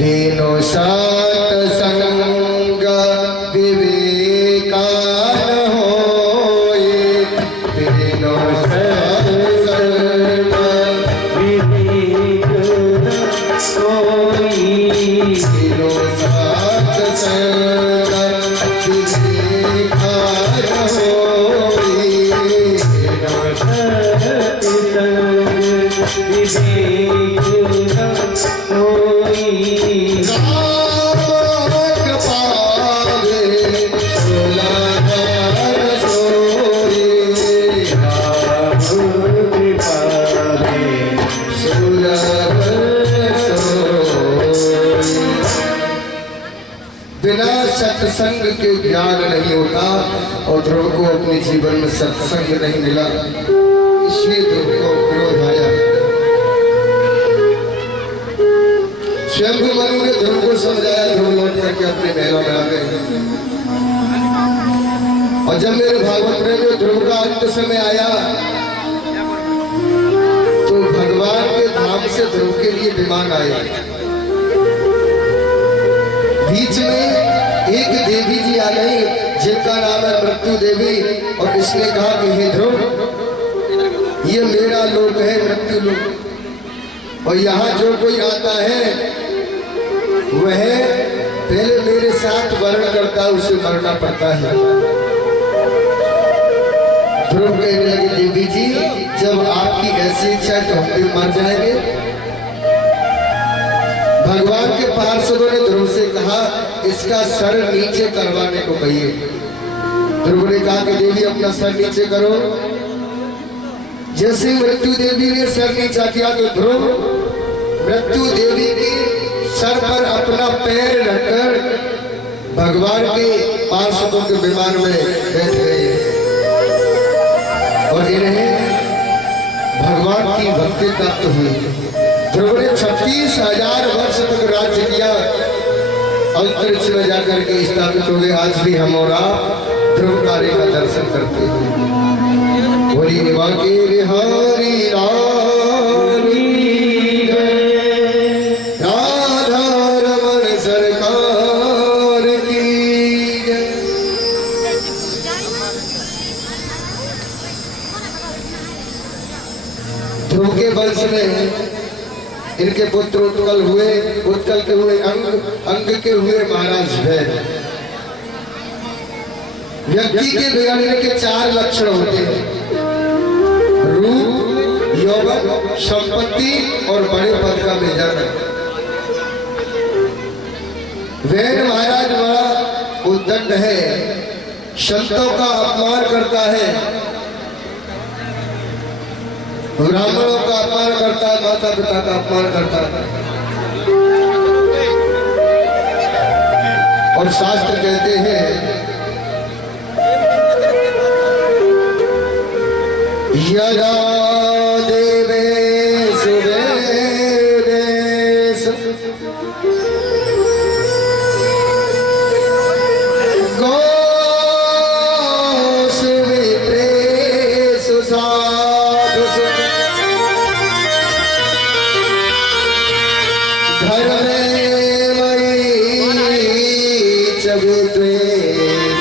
वेणु सत्संग विवेकान होए, वेणु सत्संग विवेक सोई, वेणु सत्संग विवेकान होए, वेणु सत्संग विवेक सोई। बिना सत्संग के ज्ञान नहीं होता और ध्रुव को अपने जीवन में सत्संग नहीं मिला, इसलिए ध्रुव को क्रोध आया। स्वयं मनु ने ध्रुव को समझाया, ध्रुव लौट करके अपने महलों में आ गए। और जब मेरे भागवत में ध्रुव का अंत समय आया तो भगवान के धाम से ध्रुव के लिए विमान आए। बीच में एक देवी जी आ गई जिनका नाम है मृत्यु देवी, और इसने कहा कि हे ध्रुव, ये मेरा लोक है, मृत्यु लोक, और यहाँ जो कोई आता है वह पहले मेरे साथ वर्ण करता है, उसे मरना पड़ता है। ध्रुव कहने लगे, देवी जी जब आपकी ऐसी इच्छा है तो हम भी मर जाएंगे। भगवान के पार्षदों ने ध्रुव से कहा, इसका सर नीचे करवाने को कहिए। ध्रुव ने कहा कि देवी अपना सर नीचे करो। जैसे मृत्यु देवी ने सर नीचा किया तो ध्रुव मृत्यु देवी के सर पर अपना पैर रखकर भगवान के पार्षदों के विमान में बैठ गए और इन्हें भगवान की भक्ति प्राप्त हुई। ध्रुव ने 36,000 वर्ष तक राज्य किया, अंतरिक्ष में जाकर के स्थापित हो गए। आज भी हम और आप ध्रुव तारे का दर्शन करते हैं। बोली बाकी बिहारी रानी राधा रमन सरकार की। ध्रुव के वंश में इनके पुत्र उत्कल हुए, उत्कल के हुए अंग, अंग के हुए महाराज भैर। व्यक्ति के बिगड़ने के 4 लक्षण होते हैं, रूप, यौवन, संपत्ति और बड़े पद का मिल जाना। वैन महाराज बड़ा उद्दंड है, संतों का अपमान करता है, ब्राह्मणों का अपमान करता है, माता पिता का अपमान करता है। और शास्त्र कहते हैं यदा देवे सुवेदेश गोसु विप्रेषु साधुषु धर्मे मयि च विद्वेष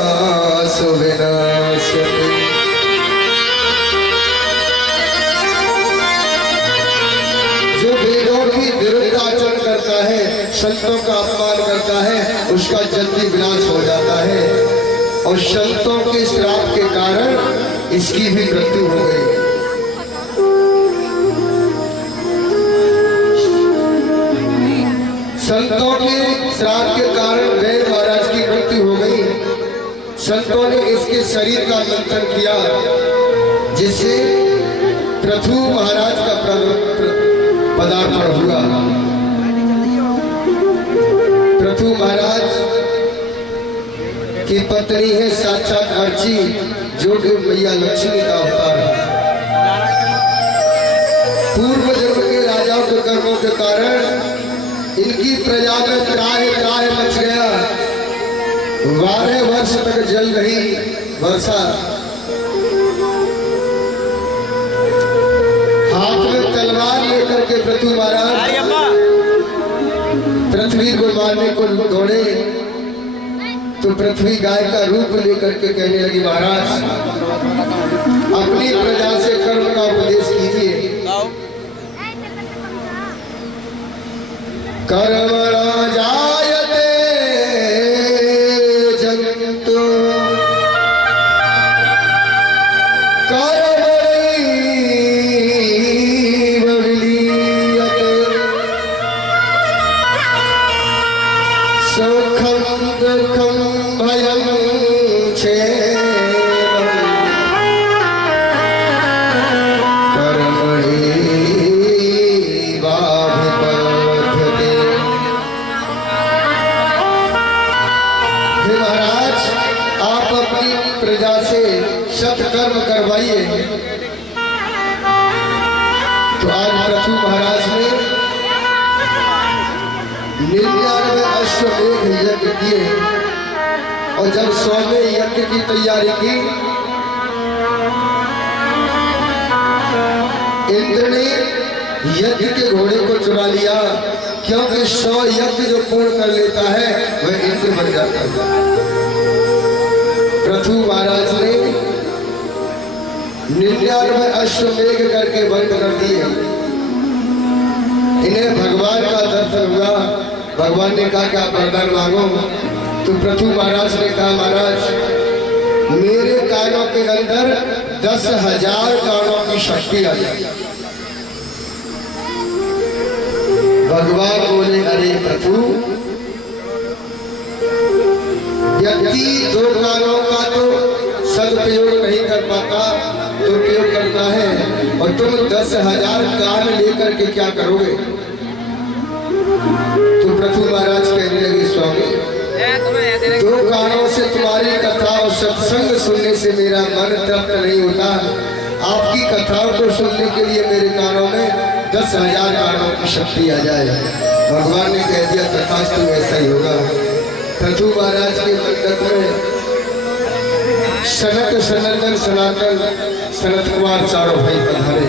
सवासु विनाश्यते। जो वेदों की विरुद्ध आचरण करता है, संतों का अपमान करता है, उसका जल्दी विनाश हो जाता है। और संतों के श्राप के कारण इसकी भी मृत्यु हो गई। संतों के श्राप के कारण वैन महाराज की मृत्यु हो गई। संतों ने इसके शरीर का मंथन किया, जिससे पृथु महाराज का पदार्पण हुआ। पृथु महाराज की पत्नी है साक्षात अर्ची, जो कि मैया लक्ष्मी का अवतार है। पूर्व जन्म के राजाओं के कर्मों के कारण इनकी प्रजा में त्राह त्राह मच गया। 12 वर्ष तक जल रही वर्षा, के पृथु महाराज पृथ्वी को मारने को दौड़े तो पृथ्वी गाय का रूप लेकर के कहने लगी, महाराज अपनी प्रजा से कर्म का उपदेश कीजिए। कर्मणा जायते जन्तु कर्मणैव विलीयते सुखं दुःखं भयं क्षेमं कर्मणैवाभिपद्यते। हे महाराज, आप अपनी प्रजा से सत्कर्म करवाइए। तो आज पृथु महाराज ने 99 अश्वमेध यज्ञ किए और जब 100वें यज्ञ की तैयारी की, इंद्र ने यज्ञ के घोड़े को चुरा लिया, क्योंकि 100 यज्ञ जो पूर्ण कर लेता है वह इंद्र बन जाता है। पृथु महाराज ने 99 अश्वमेध करके बंद कर दिए। इन्हें भगवान का दर्शन हुआ। भगवान ने कहा कि आप वरदान मांगो। तो पृथु महाराज ने कहा, महाराज मेरे कानों के अंदर 10,000 कानों की शक्ति आ जाए। भगवान बोले, अरे पृथु, व्यक्ति 2 कानों का तो सदुपयोग नहीं कर पाता, तो उपयोग करता है, और तुम 10,000 कान लेकर के क्या करोगे? तो पृथु महाराज कहने लगे, स्वामी 2 कानों से तुम्हारी कथा और सत्संग सुनने से मेरा मन तृप्त नहीं होता। आपकी कथाओं को सुनने के लिए मेरे कानों में 10,000 कानों की शक्ति आ जाए। भगवान ने कह दिया, तथास्तु, ऐसा ही होगा। पृथु महाराज के मंडप में सनत, सनंदन, सनातन, सनत कुमार चारों भाई पधारे।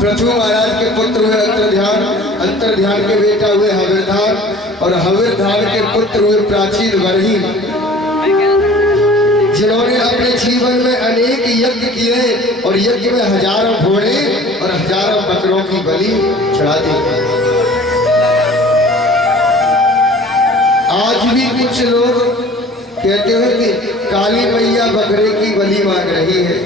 पृथु महाराज के पुत्र हुए अंतर्ध्यान, अंतर्ध्यान के बेटा हुए हविर्धान, और हविर्धान के पुत्र हुए प्राचीन वरही, जिन्होंने अपने जीवन में अनेक यज्ञ किए और यज्ञ में हजारों घोड़े और हजारों बकरों की बलि चढ़ा दी। आज भी कुछ लोग कहते हैं कि काली मैया बकरे की बलि मांग रही है।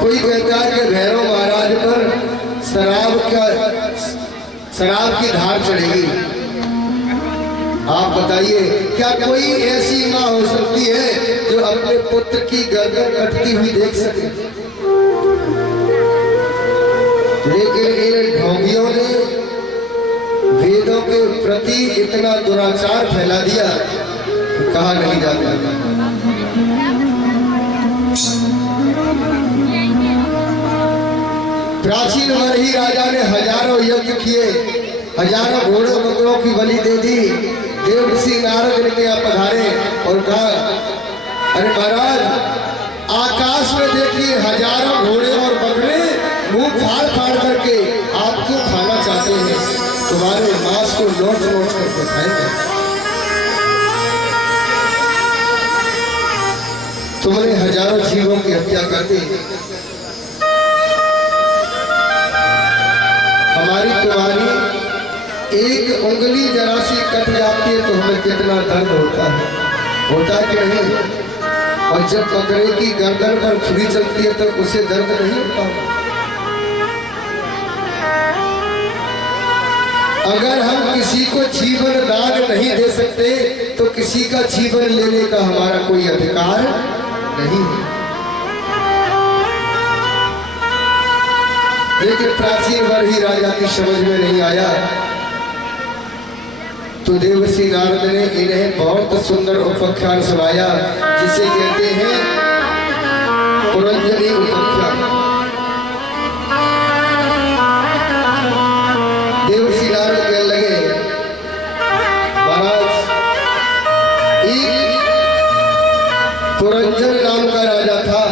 कोई कहता है कि भैरव महाराज पर शराब की धार चढ़ेगी। आप बताइए, क्या कोई ऐसी माँ हो सकती है जो अपने पुत्र की गर्दन कटती हुई देख सके? लेकिन इन ढोंगियों ने वेदों के प्रति इतना दुराचार फैला दिया, कहा नहीं जाता। प्राचीन वरही राजा ने हजारों यज्ञ किए, हजारों घोड़ों बकरों की बलि दे दी। देव ऋषि नारद इनके यहाँ पधारे और कहा, अरे महाराज, आकाश में देखिए हजारों घोड़े और बकरे मुंह फाड़ फाड़ करके आपको खाना चाहते हैं। तुम्हारे मांस को नोच नोच करके खाएंगे। तुमने हजारों जीवों की हत्या कर दी। हमारी तुम्हारी एक उंगली जरा सी कट जाती है तो हमें कितना दर्द होता है कि नहीं? और जब बकरे की गर्दन पर छुरी चलती है तो उसे दर्द नहीं होता। अगर हम किसी को जीवन दान नहीं दे सकते तो किसी का जीवन लेने का हमारा कोई अधिकार नहीं है। लेकिन प्राचीन वरही राजा की समझ में नहीं आया, तो देवर्षि नारद ने इन्हें बहुत सुंदर उपाख्यान सुनाया, जिसे कहते हैं पुरंजनी उपाख्यान। देवर्षि नारद कहने लगे, महाराज, एक पुरंजन नाम का राजा था।